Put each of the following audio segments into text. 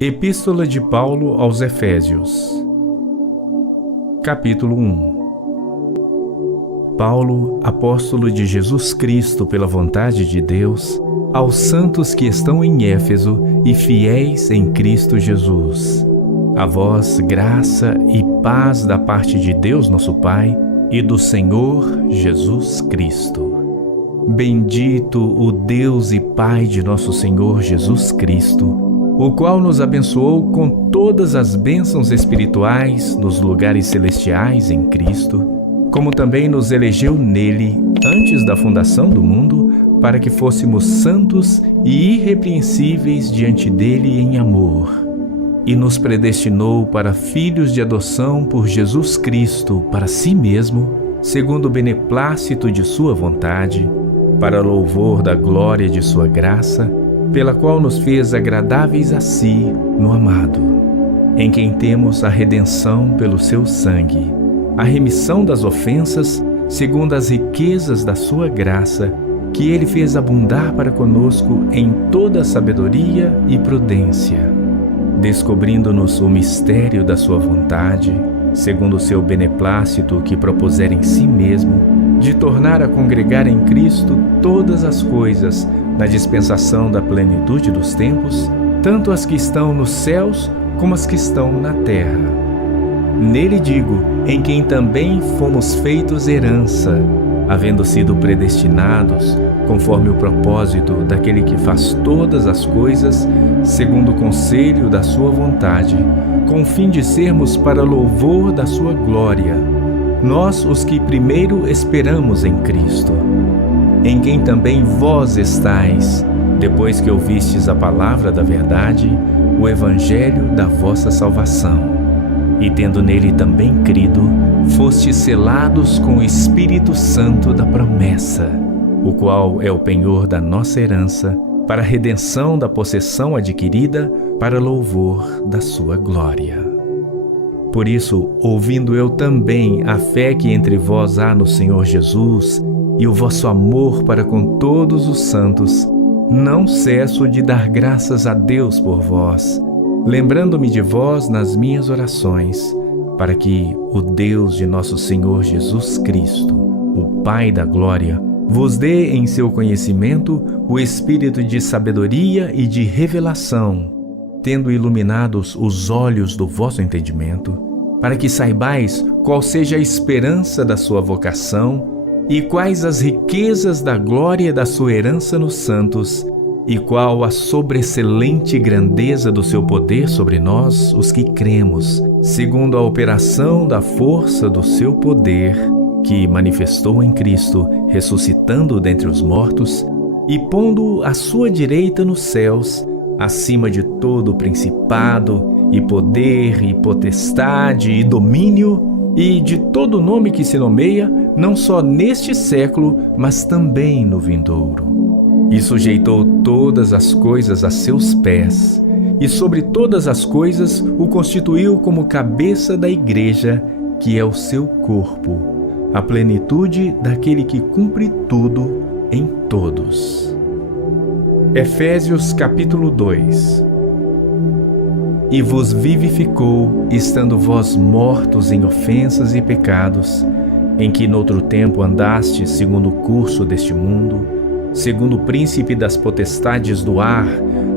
Epístola de Paulo aos Efésios, capítulo 1. Paulo, apóstolo de Jesus Cristo pela vontade de Deus, aos santos que estão em Éfeso e fiéis em Cristo Jesus. A vós graça e paz da parte de Deus nosso Pai e do Senhor Jesus Cristo. Bendito o Deus e Pai de nosso Senhor Jesus Cristo, o qual nos abençoou com todas as bênçãos espirituais nos lugares celestiais em Cristo, como também nos elegeu nele antes da fundação do mundo, para que fôssemos santos e irrepreensíveis diante dele em amor. E nos predestinou para filhos de adoção por Jesus Cristo para si mesmo, segundo o beneplácito de sua vontade, para louvor da glória de sua graça, pela qual nos fez agradáveis a si no amado, em quem temos a redenção pelo seu sangue, a remissão das ofensas, segundo as riquezas da sua graça, que ele fez abundar para conosco em toda sabedoria e prudência, descobrindo-nos o mistério da sua vontade, segundo o seu beneplácito que propusera em si mesmo, de tornar a congregar em Cristo todas as coisas, na dispensação da plenitude dos tempos, tanto as que estão nos céus como as que estão na terra. Nele digo, em quem também fomos feitos herança, havendo sido predestinados, conforme o propósito daquele que faz todas as coisas, segundo o conselho da sua vontade, com o fim de sermos para louvor da sua glória, nós os que primeiro esperamos em Cristo, em quem também vós estáis, depois que ouvistes a palavra da verdade, o evangelho da vossa salvação. E tendo nele também crido, fostes selados com o Espírito Santo da promessa, o qual é o penhor da nossa herança, para a redenção da possessão adquirida, para louvor da sua glória. Por isso, ouvindo eu também a fé que entre vós há no Senhor Jesus, e o vosso amor para com todos os santos, não cesso de dar graças a Deus por vós, lembrando-me de vós nas minhas orações, para que o Deus de nosso Senhor Jesus Cristo, o Pai da glória, vos dê em seu conhecimento o espírito de sabedoria e de revelação, tendo iluminados os olhos do vosso entendimento, para que saibais qual seja a esperança da sua vocação e quais as riquezas da glória da sua herança nos santos, e qual a sobreexcelente grandeza do seu poder sobre nós, os que cremos, segundo a operação da força do seu poder, que manifestou em Cristo, ressuscitando-o dentre os mortos, e pondo-o à sua direita nos céus, acima de todo principado, e poder, e potestade, e domínio, e de todo nome que se nomeia, não só neste século, mas também no vindouro. E sujeitou todas as coisas a seus pés, e sobre todas as coisas o constituiu como cabeça da igreja, que é o seu corpo, a plenitude daquele que cumpre tudo em todos. Efésios capítulo 2. E vos vivificou, estando vós mortos em ofensas e pecados, em que noutro tempo andastes segundo o curso deste mundo, segundo o príncipe das potestades do ar,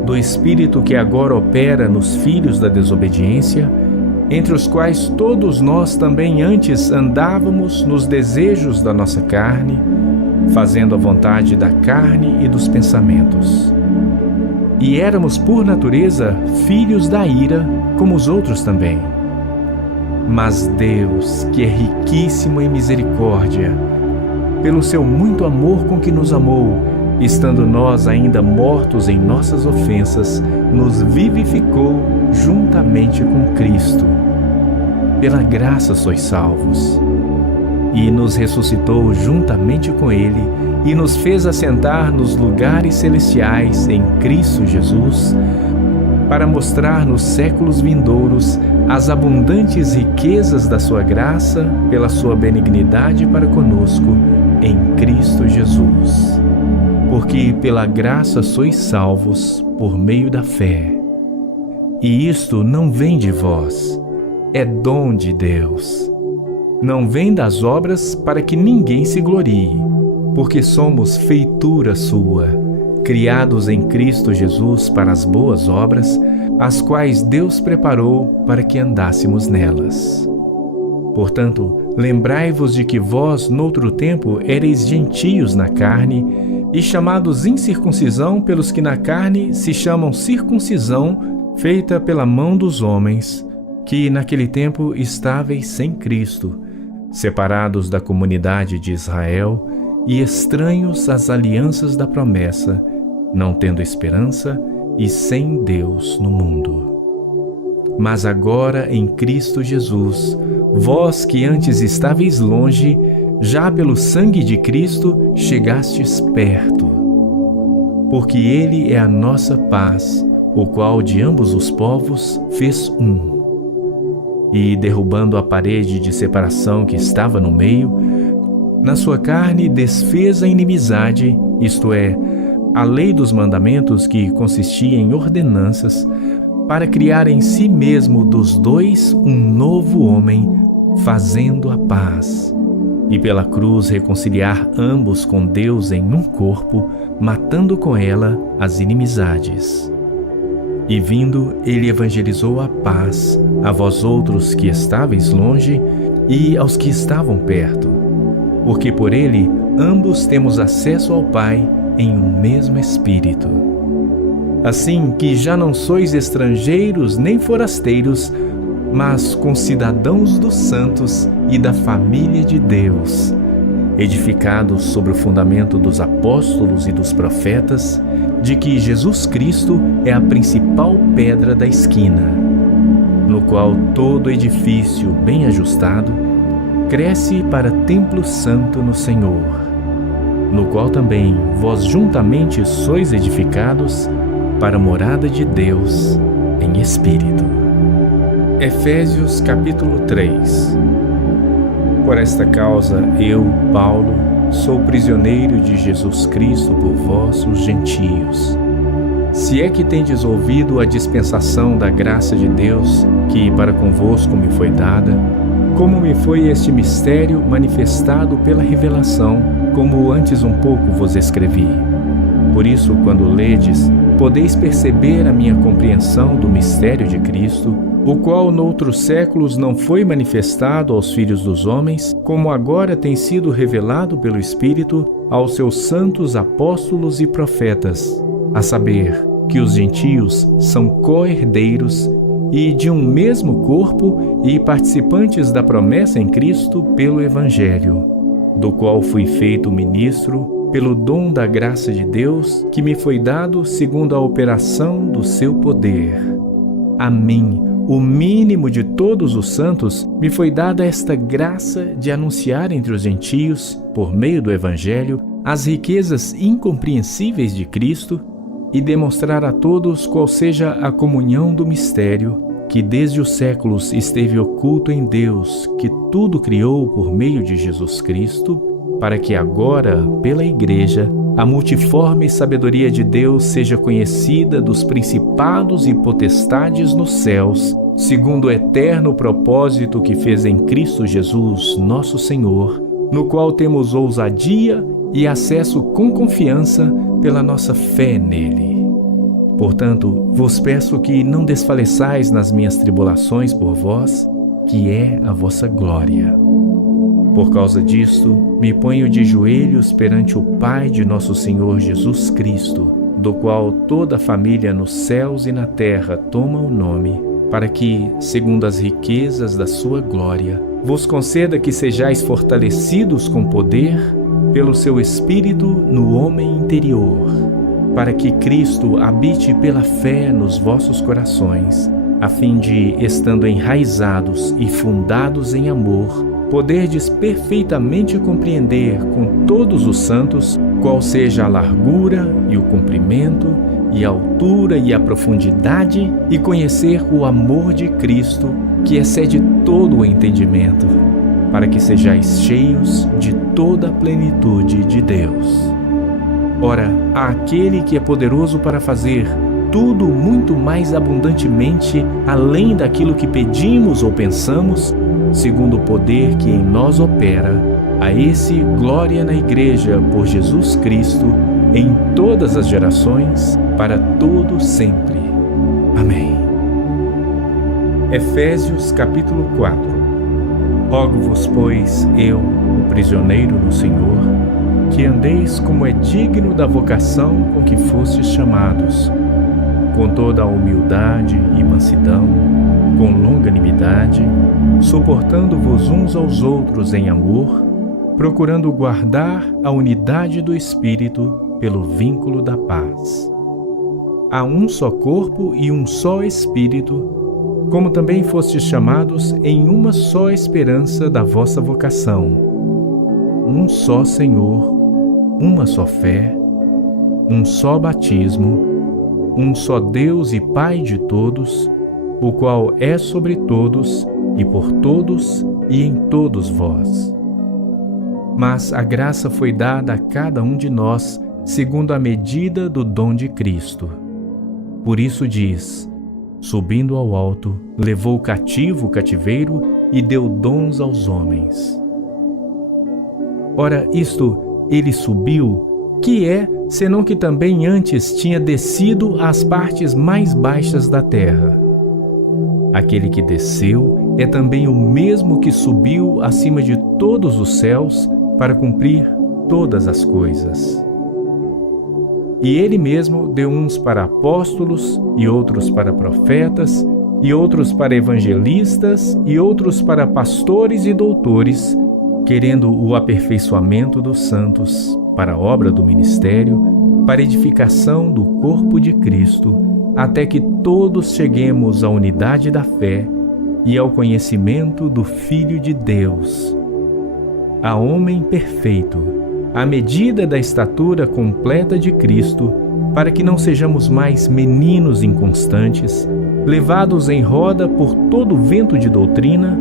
do espírito que agora opera nos filhos da desobediência, entre os quais todos nós também antes andávamos nos desejos da nossa carne, fazendo a vontade da carne e dos pensamentos. E éramos por natureza filhos da ira, como os outros também. Mas Deus, que é riquíssimo em misericórdia, pelo seu muito amor com que nos amou, estando nós ainda mortos em nossas ofensas, nos vivificou juntamente com Cristo. Pela graça sois salvos. E nos ressuscitou juntamente com Ele, e nos fez assentar nos lugares celestiais em Cristo Jesus, para mostrar nos séculos vindouros as abundantes riquezas da sua graça pela sua benignidade para conosco em Cristo Jesus. Porque pela graça sois salvos por meio da fé. E isto não vem de vós, é dom de Deus. Não vem das obras para que ninguém se glorie, porque somos feitura sua, criados em Cristo Jesus para as boas obras, as quais Deus preparou para que andássemos nelas. Portanto, lembrai-vos de que vós, noutro tempo, éreis gentios na carne, e chamados incircuncisão pelos que na carne se chamam circuncisão, feita pela mão dos homens, que naquele tempo estáveis sem Cristo, separados da comunidade de Israel e estranhos às alianças da promessa, não tendo esperança e sem Deus no mundo. Mas agora em Cristo Jesus, vós que antes estáveis longe, já pelo sangue de Cristo chegastes perto. Porque Ele é a nossa paz, o qual de ambos os povos fez um. E derrubando a parede de separação que estava no meio, na sua carne desfez a inimizade, isto é, a lei dos mandamentos que consistia em ordenanças, para criar em si mesmo dos dois um novo homem, fazendo a paz, e pela cruz reconciliar ambos com Deus em um corpo, matando com ela as inimizades. E vindo, ele evangelizou a paz a vós outros que estáveis longe e aos que estavam perto, porque por ele ambos temos acesso ao Pai em um mesmo Espírito. Assim que já não sois estrangeiros nem forasteiros, mas concidadãos dos santos e da família de Deus, edificados sobre o fundamento dos apóstolos e dos profetas, de que Jesus Cristo é a principal pedra da esquina, no qual todo edifício bem ajustado cresce para templo santo no Senhor, no qual também vós juntamente sois edificados para a morada de Deus em Espírito. Efésios capítulo 3. Por esta causa eu, Paulo, sou prisioneiro de Jesus Cristo por vós, os gentios. Se é que tendes ouvido a dispensação da graça de Deus, que para convosco me foi dada, como me foi este mistério manifestado pela revelação, como antes um pouco vos escrevi. Por isso, quando ledes, podeis perceber a minha compreensão do mistério de Cristo, o qual noutros séculos não foi manifestado aos filhos dos homens, como agora tem sido revelado pelo Espírito aos seus santos apóstolos e profetas, a saber, que os gentios são co-herdeiros e de um mesmo corpo e participantes da promessa em Cristo pelo Evangelho, do qual fui feito ministro pelo dom da graça de Deus que me foi dado segundo a operação do seu poder. A mim, o mínimo de todos os santos, me foi dada esta graça de anunciar entre os gentios, por meio do Evangelho, as riquezas incompreensíveis de Cristo e demonstrar a todos qual seja a comunhão do mistério, que desde os séculos esteve oculto em Deus, que tudo criou por meio de Jesus Cristo, para que agora, pela Igreja, a multiforme sabedoria de Deus seja conhecida dos principados e potestades nos céus, segundo o eterno propósito que fez em Cristo Jesus, nosso Senhor, no qual temos ousadia e acesso com confiança pela nossa fé nele. Portanto, vos peço que não desfaleçais nas minhas tribulações por vós, que é a vossa glória. Por causa disto, me ponho de joelhos perante o Pai de nosso Senhor Jesus Cristo, do qual toda a família nos céus e na terra toma o nome, para que, segundo as riquezas da sua glória, vos conceda que sejais fortalecidos com poder pelo seu Espírito no homem interior, para que Cristo habite pela fé nos vossos corações, a fim de, estando enraizados e fundados em amor, poderdes perfeitamente compreender com todos os santos qual seja a largura e o comprimento e a altura e a profundidade, e conhecer o amor de Cristo, que excede todo o entendimento, para que sejais cheios de toda a plenitude de Deus. Ora, àquele que é poderoso para fazer tudo muito mais abundantemente, além daquilo que pedimos ou pensamos, segundo o poder que em nós opera. A esse glória na Igreja por Jesus Cristo, em todas as gerações, para todo sempre. Amém. Efésios capítulo 4. Rogo-vos, pois, eu, o prisioneiro no Senhor, que andeis como é digno da vocação com que fostes chamados, com toda a humildade e mansidão, com longanimidade, suportando-vos uns aos outros em amor, procurando guardar a unidade do Espírito pelo vínculo da paz. Há um só corpo e um só Espírito, como também fostes chamados em uma só esperança da vossa vocação. Um só Senhor, uma só fé, um só batismo, um só Deus e Pai de todos, o qual é sobre todos e por todos e em todos vós. Mas a graça foi dada a cada um de nós segundo a medida do dom de Cristo. Por isso diz: subindo ao alto, levou cativo o cativeiro e deu dons aos homens. Ora, isto, ele subiu, que é, senão que também antes tinha descido às partes mais baixas da terra. Aquele que desceu é também o mesmo que subiu acima de todos os céus para cumprir todas as coisas. E ele mesmo deu uns para apóstolos, e outros para profetas, e outros para evangelistas, e outros para pastores e doutores, querendo o aperfeiçoamento dos santos, para a obra do ministério, para edificação do corpo de Cristo, até que todos cheguemos à unidade da fé e ao conhecimento do Filho de Deus, a homem perfeito, à medida da estatura completa de Cristo, para que não sejamos mais meninos inconstantes, levados em roda por todo vento de doutrina,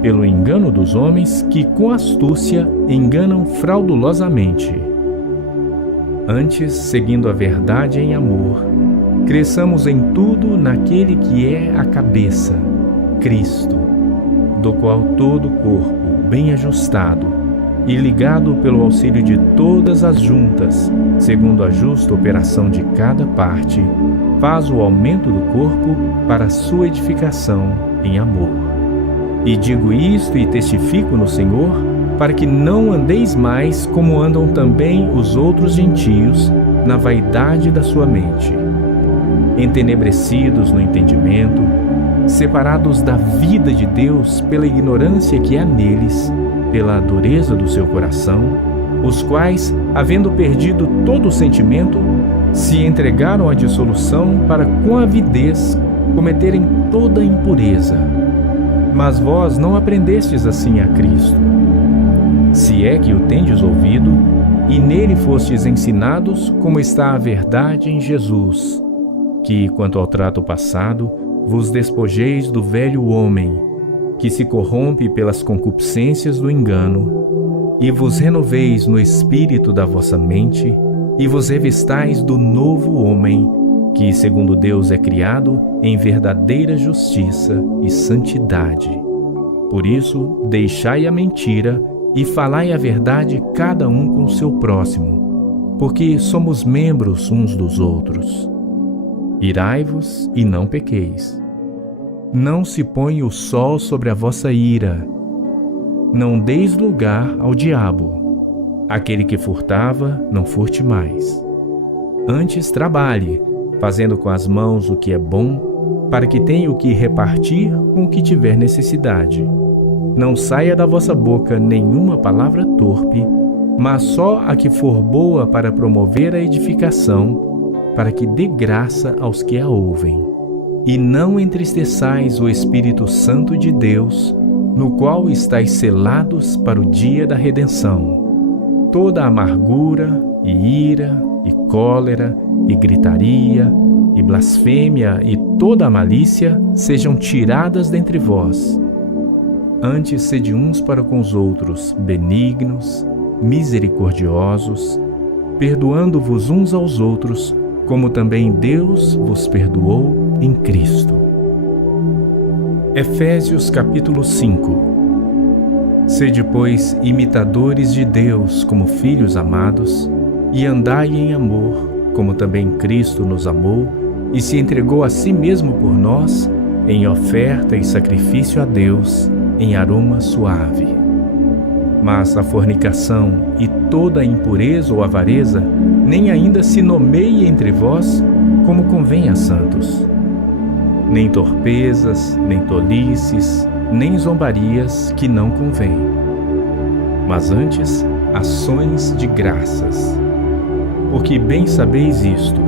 pelo engano dos homens que com astúcia enganam fraudulosamente. Antes, seguindo a verdade em amor, cresçamos em tudo naquele que é a cabeça, Cristo, do qual todo o corpo, bem ajustado e ligado pelo auxílio de todas as juntas, segundo a justa operação de cada parte, faz o aumento do corpo para a sua edificação em amor. E digo isto e testifico no Senhor, para que não andeis mais como andam também os outros gentios, na vaidade da sua mente, entenebrecidos no entendimento, separados da vida de Deus pela ignorância que há neles, pela dureza do seu coração, os quais, havendo perdido todo o sentimento, se entregaram à dissolução para com avidez cometerem toda a impureza. Mas vós não aprendestes assim a Cristo. Se é que o tendes ouvido, e nele fostes ensinados como está a verdade em Jesus, que, quanto ao trato passado, vos despojeis do velho homem, que se corrompe pelas concupiscências do engano, e vos renoveis no espírito da vossa mente, e vos revistais do novo homem, que, segundo Deus, é criado em verdadeira justiça e santidade. Por isso, deixai a mentira e falai a verdade cada um com o seu próximo, porque somos membros uns dos outros. Irai-vos e não pequeis. Não se põe o sol sobre a vossa ira. Não deis lugar ao diabo. Aquele que furtava, não furte mais. Antes trabalhe, fazendo com as mãos o que é bom, para que tenha o que repartir com o que tiver necessidade. Não saia da vossa boca nenhuma palavra torpe, mas só a que for boa para promover a edificação, para que dê graça aos que a ouvem. E não entristeçais o Espírito Santo de Deus, no qual estáis selados para o dia da redenção. Toda amargura, e ira, e cólera, e gritaria, e blasfêmia, e toda a malícia sejam tiradas dentre vós. Antes sede uns para com os outros benignos, misericordiosos, perdoando-vos uns aos outros, como também Deus vos perdoou em Cristo. Efésios capítulo 5. Sede, pois, imitadores de Deus como filhos amados, e andai em amor, como também Cristo nos amou e se entregou a si mesmo por nós, em oferta e sacrifício a Deus, em aroma suave. Mas a fornicação e toda a impureza ou avareza nem ainda se nomeie entre vós, como convém a santos. Nem torpezas, nem tolices, nem zombarias que não convém, mas antes ações de graças. Porque bem sabeis isto,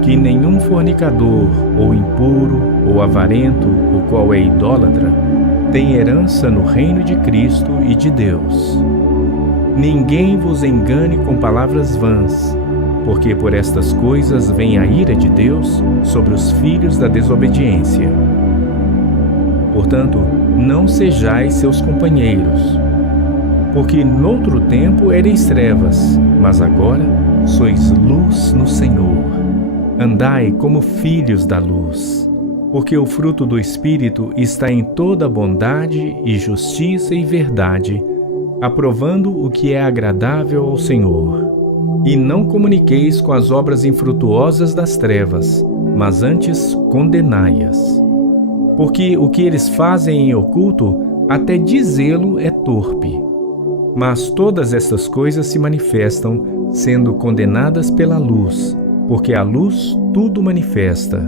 que nenhum fornicador, ou impuro, ou avarento, o qual é idólatra, tem herança no reino de Cristo e de Deus. Ninguém vos engane com palavras vãs, porque por estas coisas vem a ira de Deus sobre os filhos da desobediência. Portanto, não sejais seus companheiros, porque noutro tempo ereis trevas, mas agora sois luz no Senhor. Andai como filhos da luz, porque o fruto do Espírito está em toda bondade e justiça e verdade, aprovando o que é agradável ao Senhor. E não comuniqueis com as obras infrutuosas das trevas, mas antes condenai-as. Porque o que eles fazem em oculto, até dizê-lo é torpe. Mas todas estas coisas se manifestam, sendo condenadas pela luz, porque a luz tudo manifesta.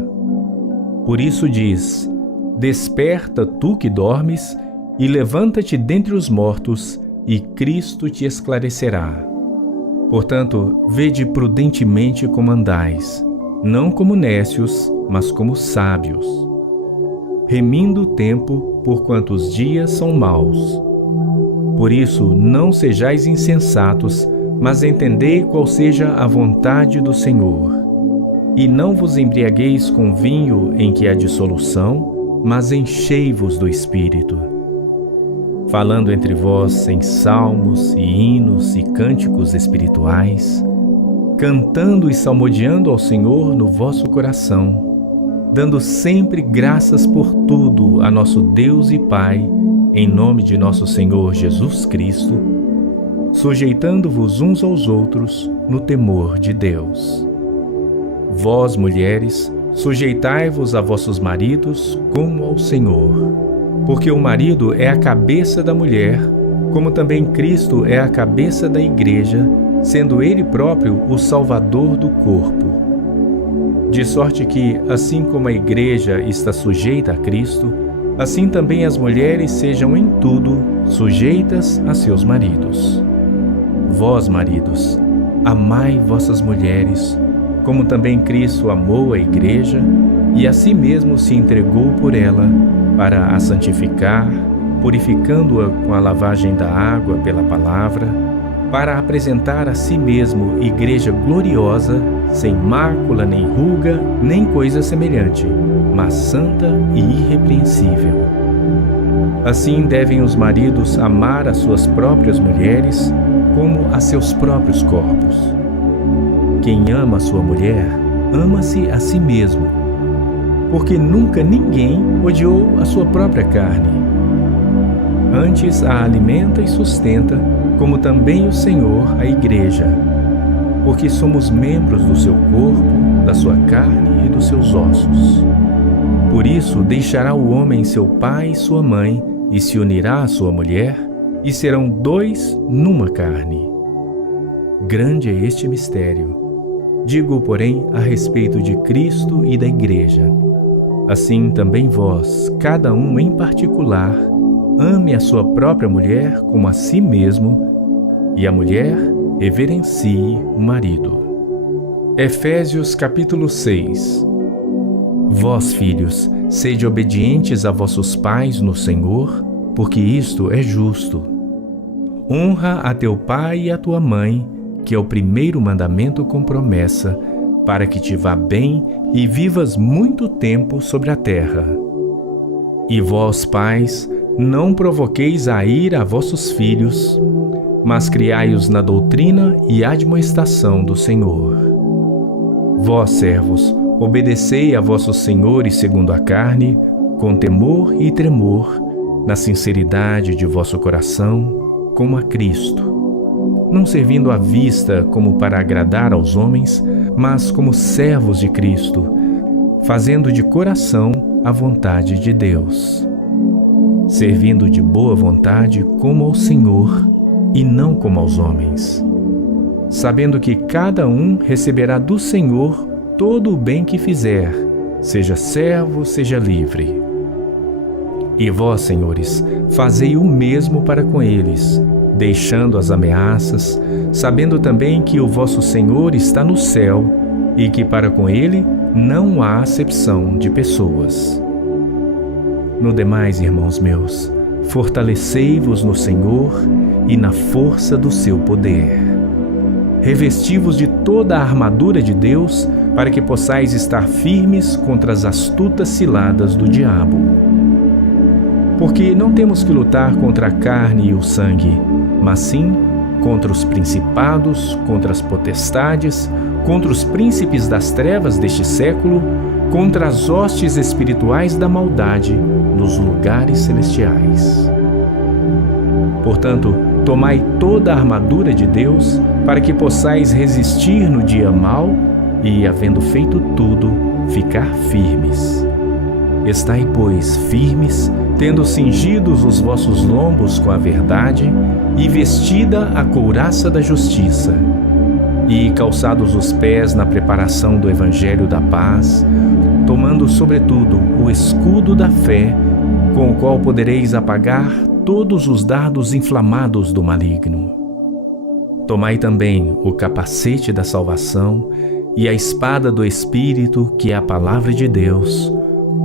Por isso diz: desperta tu que dormes, e levanta-te dentre os mortos, e Cristo te esclarecerá. Portanto, vede prudentemente como andais, não como nécios, mas como sábios, remindo o tempo, porquanto os dias são maus. Por isso, não sejais insensatos, mas entendei qual seja a vontade do Senhor. E não vos embriagueis com vinho em que há dissolução, mas enchei-vos do Espírito, falando entre vós em salmos e hinos e cânticos espirituais, cantando e salmodiando ao Senhor no vosso coração, dando sempre graças por tudo a nosso Deus e Pai, em nome de nosso Senhor Jesus Cristo, sujeitando-vos uns aos outros no temor de Deus. Vós, mulheres, sujeitai-vos a vossos maridos como ao Senhor, porque o marido é a cabeça da mulher, como também Cristo é a cabeça da igreja, sendo ele próprio o Salvador do corpo. De sorte que, assim como a igreja está sujeita a Cristo, assim também as mulheres sejam em tudo sujeitas a seus maridos. Vós, maridos, amai vossas mulheres, como também Cristo amou a igreja e a si mesmo se entregou por ela, para a santificar, purificando-a com a lavagem da água pela palavra, para apresentar a si mesmo igreja gloriosa, sem mácula, nem ruga, nem coisa semelhante, mas santa e irrepreensível. Assim devem os maridos amar as suas próprias mulheres, como a seus próprios corpos. Quem ama a sua mulher, ama-se a si mesmo, porque nunca ninguém odiou a sua própria carne. Antes a alimenta e sustenta, como também o Senhor a igreja, porque somos membros do seu corpo, da sua carne e dos seus ossos. Por isso deixará o homem seu pai e sua mãe, e se unirá à sua mulher, e serão dois numa carne. Grande é este mistério. Digo, porém, a respeito de Cristo e da igreja. Assim também vós, cada um em particular, ame a sua própria mulher como a si mesmo, e a mulher reverencie o marido. Efésios capítulo 6. Vós, filhos, sede obedientes a vossos pais no Senhor, porque isto é justo. Honra a teu pai e a tua mãe, que é o primeiro mandamento com promessa, para que te vá bem e vivas muito tempo sobre a terra. E vós, pais, não provoqueis a ira a vossos filhos, mas criai-os na doutrina e admoestação do Senhor. Vós, servos, obedecei a vossos senhores segundo a carne, com temor e tremor, na sinceridade de vosso coração, como a Cristo, não servindo à vista como para agradar aos homens, mas como servos de Cristo, fazendo de coração a vontade de Deus, servindo de boa vontade como ao Senhor e não como aos homens, sabendo que cada um receberá do Senhor todo o bem que fizer, seja servo, seja livre. E vós, senhores, fazei o mesmo para com eles, deixando as ameaças, sabendo também que o vosso Senhor está no céu e que para com ele não há acepção de pessoas. No demais, irmãos meus, fortalecei-vos no Senhor e na força do seu poder. Revesti-vos de toda a armadura de Deus, para que possais estar firmes contra as astutas ciladas do diabo. Porque não temos que lutar contra a carne e o sangue, mas sim contra os principados, contra as potestades, contra os príncipes das trevas deste século, contra as hostes espirituais da maldade nos lugares celestiais. Portanto, tomai toda a armadura de Deus, para que possais resistir no dia mau e, havendo feito tudo, ficar firmes. Estai, pois, firmes, tendo cingidos os vossos lombos com a verdade e vestida a couraça da justiça, e calçados os pés na preparação do evangelho da paz, tomando sobretudo o escudo da fé, com o qual podereis apagar todos os dardos inflamados do maligno. Tomai também o capacete da salvação e a espada do Espírito, que é a palavra de Deus,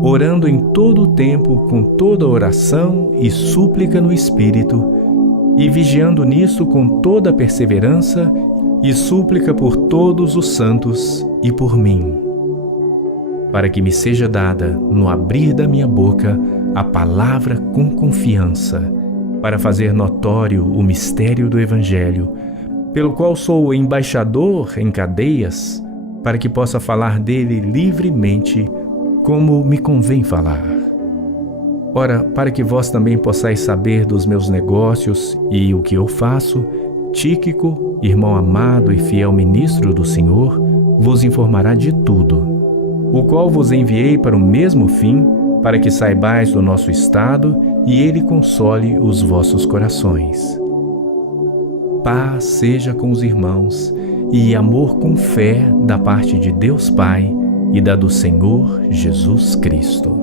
orando em todo o tempo com toda oração e súplica no Espírito, e vigiando nisso com toda perseverança e súplica por todos os santos e por mim, para que me seja dada, no abrir da minha boca, a palavra com confiança, para fazer notório o mistério do Evangelho, pelo qual sou embaixador em cadeias, para que possa falar dele livremente, como me convém falar. Ora, para que vós também possais saber dos meus negócios e o que eu faço, Tíquico, irmão amado e fiel ministro do Senhor, vos informará de tudo, o qual vos enviei para o mesmo fim, para que saibais do nosso estado e ele console os vossos corações. Paz seja com os irmãos e amor com fé da parte de Deus Pai e da do Senhor Jesus Cristo.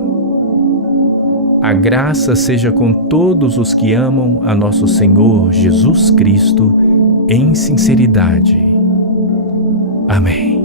A graça seja com todos os que amam a nosso Senhor Jesus Cristo em sinceridade. Amém.